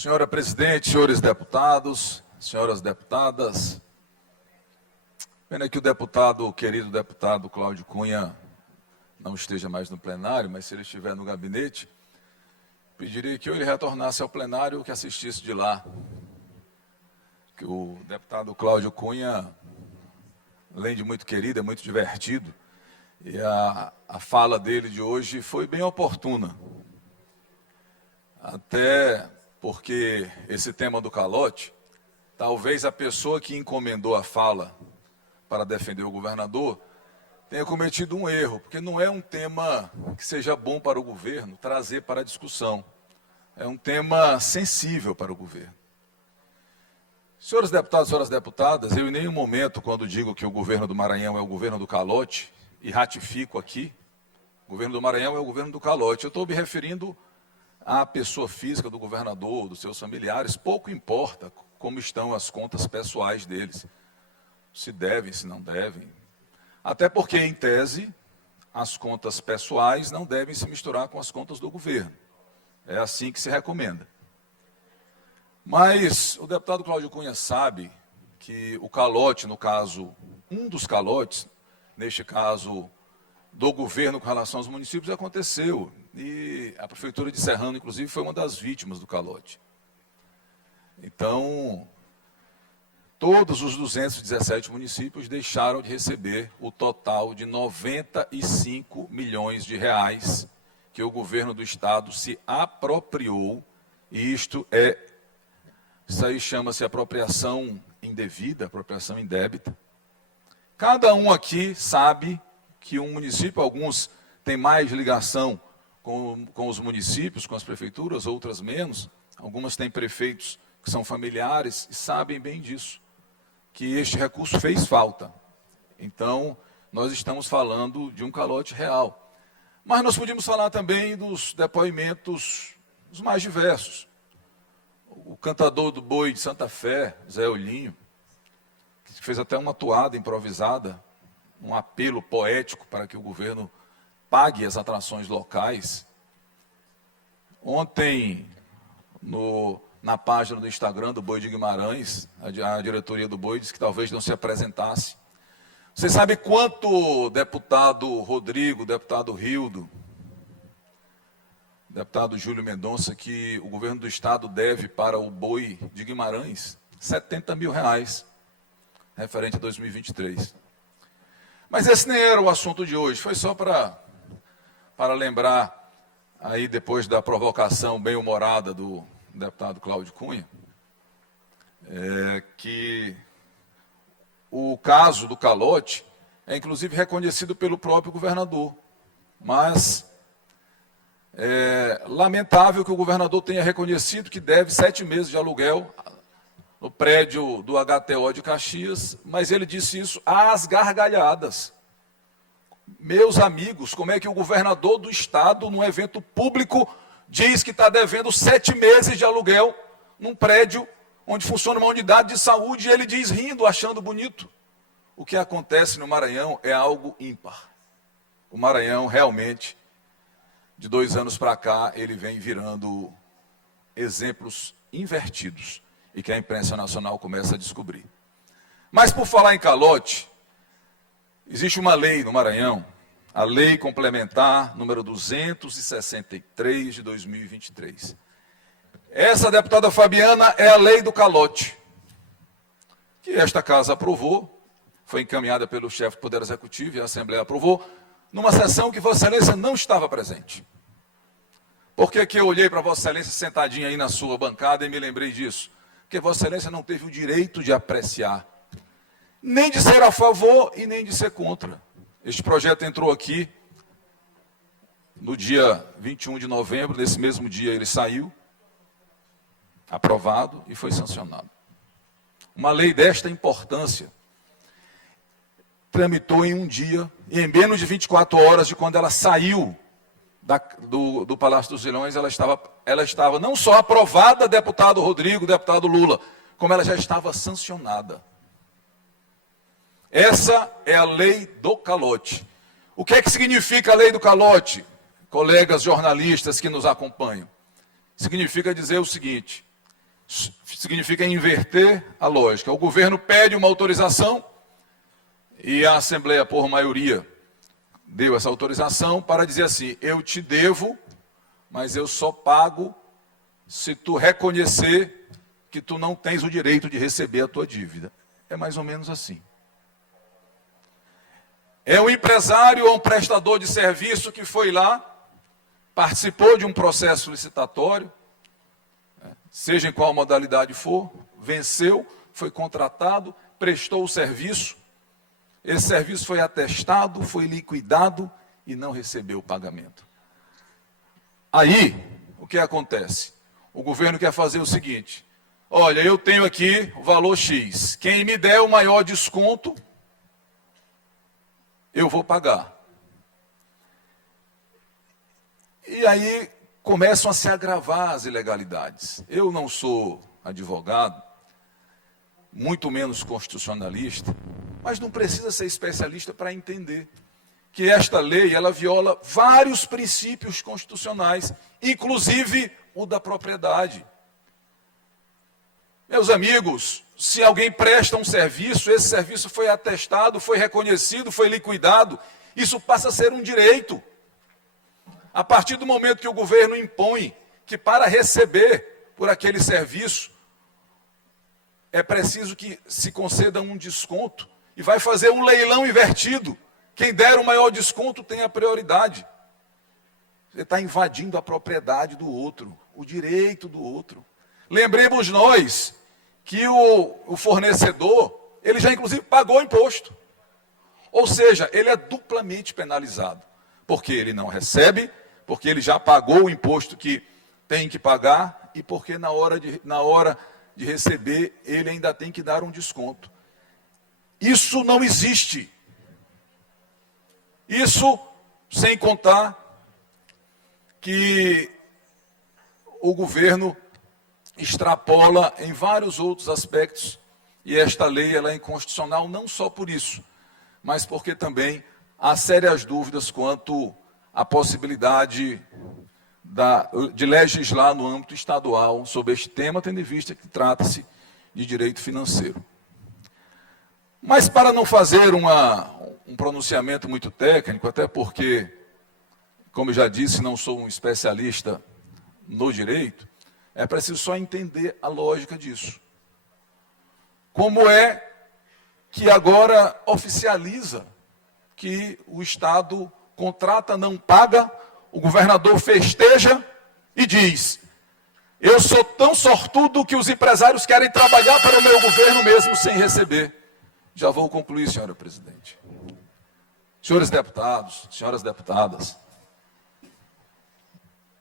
Senhora presidente, senhores deputados, senhoras deputadas, pena que o querido deputado Cláudio Cunha não esteja mais no plenário, mas se ele estiver no gabinete, pediria que ele retornasse ao plenário, que assistisse de lá. Que o deputado Cláudio Cunha, além de muito querido, é muito divertido, e a fala dele de hoje foi bem oportuna. Até porque esse tema do calote, talvez a pessoa que encomendou a fala para defender o governador tenha cometido um erro, porque não é um tema que seja bom para o governo trazer para a discussão. É um tema sensível para o governo. Senhores deputados, senhoras deputadas, eu em nenhum momento, quando digo que o governo do Maranhão é o governo do calote, e ratifico aqui, o governo do Maranhão é o governo do calote, eu estou me referindo à pessoa física do governador, dos seus familiares, pouco importa como estão as contas pessoais deles, se devem, se não devem. Até porque, em tese, as contas pessoais não devem se misturar com as contas do governo. É assim que se recomenda. Mas o deputado Cláudio Cunha sabe que o calote, no caso, um dos calotes, neste caso do governo com relação aos municípios, aconteceu. E a prefeitura de Serrano, inclusive, foi uma das vítimas do calote. Então, todos os 217 municípios deixaram de receber o total de 95 milhões de reais que o governo do estado se apropriou, e isso aí chama-se apropriação indevida, apropriação indébita. Cada um aqui sabe que um município, alguns têm mais ligação com os municípios, com as prefeituras, outras menos. Algumas têm prefeitos que são familiares e sabem bem disso, que este recurso fez falta. Então, nós estamos falando de um calote real. Mas nós podíamos falar também dos depoimentos os mais diversos. O cantador do boi de Santa Fé, Zé Olinho, que fez até uma toada improvisada, um apelo poético para que o governo pague as atrações locais. Ontem, na página do Instagram do Boi de Guimarães, a diretoria do Boi disse que talvez não se apresentasse. Você sabe quanto deputado Rodrigo, deputado Rildo, deputado Júlio Mendonça, que o governo do estado deve para o Boi de Guimarães? 70 mil reais, referente a 2023. Mas esse nem era o assunto de hoje, foi só para lembrar, aí depois da provocação bem-humorada do deputado Cláudio Cunha, que o caso do calote é inclusive reconhecido pelo próprio governador, mas é lamentável que o governador tenha reconhecido que deve 7 meses de aluguel no prédio do HTO de Caxias, mas ele disse isso às gargalhadas. Meus amigos, como é que o governador do estado, num evento público, diz que está devendo 7 meses de aluguel num prédio onde funciona uma unidade de saúde, e ele diz rindo, achando bonito? O que acontece no Maranhão é algo ímpar. O Maranhão realmente, de 2 anos para cá, ele vem virando exemplos invertidos e que a imprensa nacional começa a descobrir. Mas por falar em calote, existe uma lei no Maranhão, a Lei Complementar número 263 de 2023. Essa, deputada Fabiana, é a lei do calote, que esta casa aprovou, foi encaminhada pelo chefe do Poder Executivo e a Assembleia aprovou, numa sessão que Vossa Excelência não estava presente. Por que eu olhei para Vossa Excelência sentadinha aí na sua bancada e me lembrei disso? Porque Vossa Excelência não teve o direito de apreciar, nem de ser a favor e nem de ser contra. Este projeto entrou aqui no dia 21 de novembro, nesse mesmo dia ele saiu, aprovado e foi sancionado. Uma lei desta importância tramitou em um dia, e em menos de 24 horas de quando ela saiu do Palácio dos Leões, ela estava não só aprovada, deputado Rodrigo, deputado Lula, como ela já estava sancionada. Essa é a lei do calote. O que é que significa a lei do calote, colegas jornalistas que nos acompanham? Significa dizer o seguinte: significa inverter a lógica. O governo pede uma autorização e a Assembleia, por maioria, deu essa autorização para dizer assim: eu te devo, mas eu só pago se tu reconhecer que tu não tens o direito de receber a tua dívida. É mais ou menos assim. É um empresário ou um prestador de serviço que foi lá, participou de um processo licitatório, seja em qual modalidade for, venceu, foi contratado, prestou o serviço, esse serviço foi atestado, foi liquidado e não recebeu o pagamento. Aí, o que acontece? O governo quer fazer o seguinte: olha, eu tenho aqui o valor X, quem me der o maior desconto, eu vou pagar. E aí começam a se agravar as ilegalidades. Eu não sou advogado, muito menos constitucionalista, mas não precisa ser especialista para entender que esta lei, ela viola vários princípios constitucionais, inclusive o da propriedade. Meus amigos, se alguém presta um serviço, esse serviço foi atestado, foi reconhecido, foi liquidado, isso passa a ser um direito. A partir do momento que o governo impõe que para receber por aquele serviço é preciso que se conceda um desconto e vai fazer um leilão invertido. Quem der o maior desconto tem a prioridade. Você está invadindo a propriedade do outro, o direito do outro. Lembremos nós que o fornecedor, ele já inclusive pagou o imposto. Ou seja, ele é duplamente penalizado. Porque ele não recebe, porque ele já pagou o imposto que tem que pagar e porque na hora de receber, ele ainda tem que dar um desconto. Isso não existe. Isso sem contar que o governo extrapola em vários outros aspectos, e esta lei ela é inconstitucional não só por isso, mas porque também há sérias dúvidas quanto à possibilidade de legislar no âmbito estadual sobre este tema, tendo em vista que trata-se de direito financeiro. Mas para não fazer um pronunciamento muito técnico, até porque, como eu já disse, não sou um especialista no direito, é preciso só entender a lógica disso. Como é que agora oficializa que o Estado contrata, não paga, o governador festeja e diz: eu sou tão sortudo que os empresários querem trabalhar para o meu governo mesmo sem receber. Já vou concluir, senhora presidente. Senhores deputados, senhoras deputadas,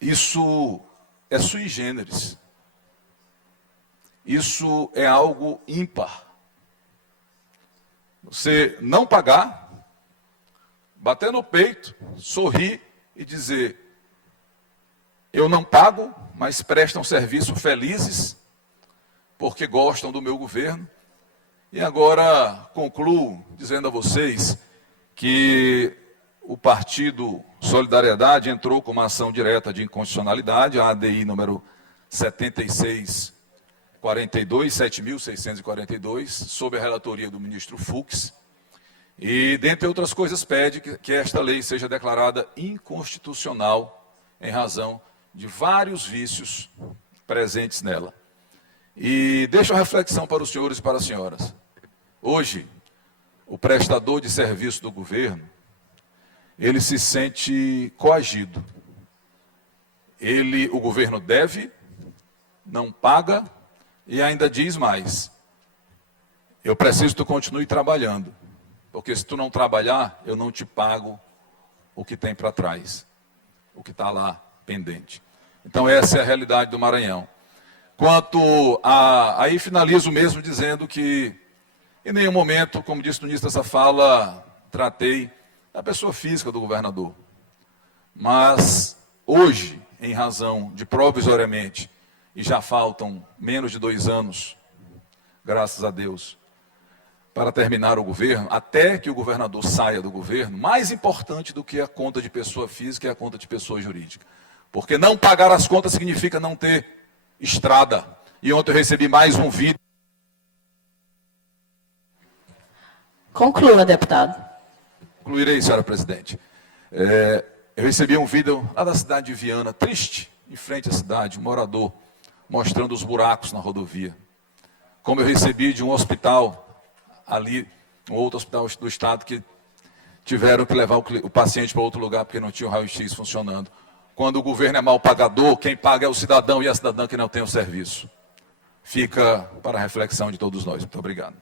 isso é sui generis. Isso é algo ímpar. Você não pagar, bater no peito, sorrir e dizer: eu não pago, mas prestam serviço felizes, porque gostam do meu governo. E agora concluo dizendo a vocês que o Partido Solidariedade entrou com uma ação direta de inconstitucionalidade, a ADI número 7642, sob a relatoria do ministro Fux, e, dentre outras coisas, pede que esta lei seja declarada inconstitucional em razão de vários vícios presentes nela. E deixo a reflexão para os senhores e para as senhoras. Hoje, o prestador de serviço do governo, ele se sente coagido. O governo deve, não paga e ainda diz mais: eu preciso que tu continue trabalhando, porque se tu não trabalhar, eu não te pago o que tem para trás, o que está lá pendente. Então essa é a realidade do Maranhão. Aí finalizo mesmo dizendo que em nenhum momento, como disse no início dessa fala, tratei da pessoa física do governador. Mas hoje, em razão de provisoriamente, e já faltam menos de 2 anos, graças a Deus, para terminar o governo, até que o governador saia do governo, mais importante do que a conta de pessoa física é a conta de pessoa jurídica. Porque não pagar as contas significa não ter estrada. E ontem eu recebi mais um vídeo. Conclua, deputado. Concluirei, senhora presidente. Eu recebi um vídeo lá da cidade de Viana, triste, em frente à cidade, um morador, mostrando os buracos na rodovia. Como eu recebi de um hospital ali, um outro hospital do estado, que tiveram que levar o paciente para outro lugar porque não tinha o raio-x funcionando. Quando o governo é mal pagador, quem paga é o cidadão e a cidadã que não tem o serviço. Fica para a reflexão de todos nós. Muito obrigado.